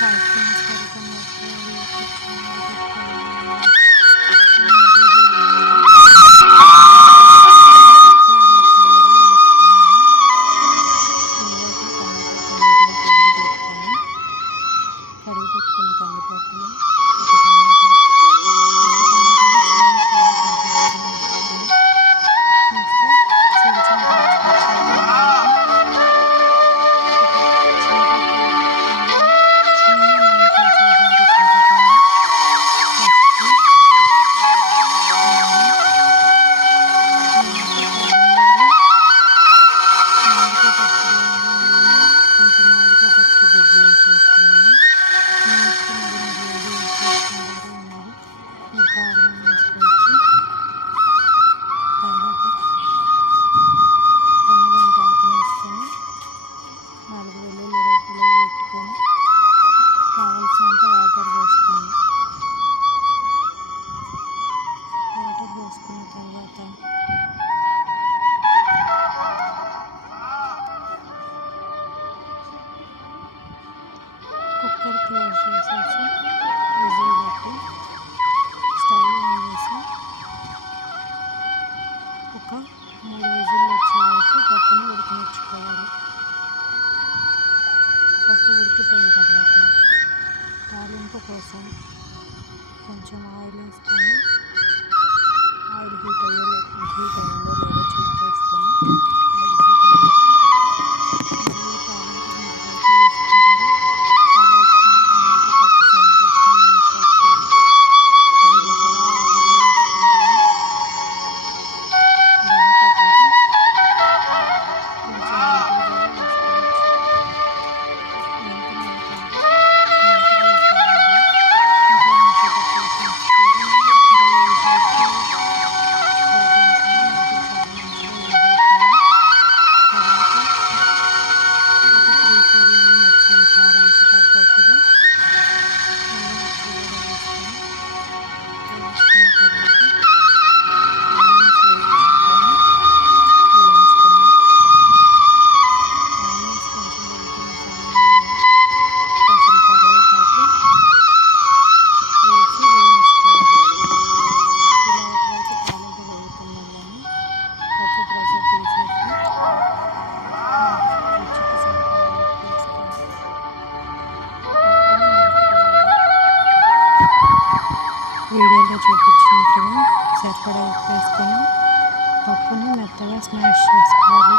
Hi friends, welcome back to our YouTube channel. కడిగి పెట్టుకున్న కందిపప్పులు, ఒక టమాటా, నెక్స్ట్ చిన్న చిన్న కావాల్సినంత వాటర్ పోసుకొని పోసుకున్న తర్వాత కుక్కర్ క్లోజ్ చేసేసి విజిల్ పెట్టి స్టవ్ ఆన్ చేసి ఒక 3 విజిల్లు వచ్చే వరకు పప్పుని ఉడకనిచ్చుకోవాలి. పప్పు ఉడికిపోయిన తర్వాత తాలింపు కోసం కొంచెం ఆయిల్ వేసుకొని, ఆయిల్ హీట్ అయిందో లేదో చెక్ చేసుకొని, ఆయిల్ హీట్ అయ్యాక తాలింపు గింజలు వేసుకుంటారు. అవి వేసుకొని టమాటో పప్పు శనగపప్పు, మినపప్పు, జీలకర్ర, ఆవాలు వేసుకుంటారు. దాంతోపాటు కొంచెం మెంతులు కూడా వేసుకోవచ్చు. మెంతులు వేసుకోవాలి. ఇంట్లో ఉంచేటప్పుడు వీడియోలో చూపించినట్లుగా సరిపడా ఉప్పు వేసుకొని పప్పుని మెత్తగా స్మాష్ చేసుకోవాలి.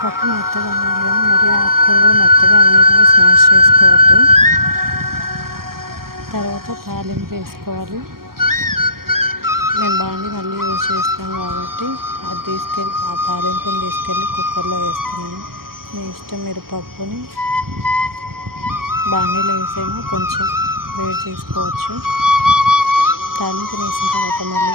పప్పు మెత్తగా అవ్వాలి, మరి ఆకుకూర కూడా మెత్తగా అయ్యేలా స్మాష్ చేసుకోవద్దు. తర్వాత తాలింపు వేసుకోవాలి. నేను మళ్ళీ యూజ్ చేస్తాను కాబట్టి ఆ తాలింపుని తీసుకెళ్ళి కుక్కర్లో వేస్తున్నాను. మీ ఇష్టం, మీరు పప్పుని బాండీలో వేసేమో కొంచెం వేడి చేసుకోవచ్చు. తాలింపు వేసిన తర్వాత మళ్ళీ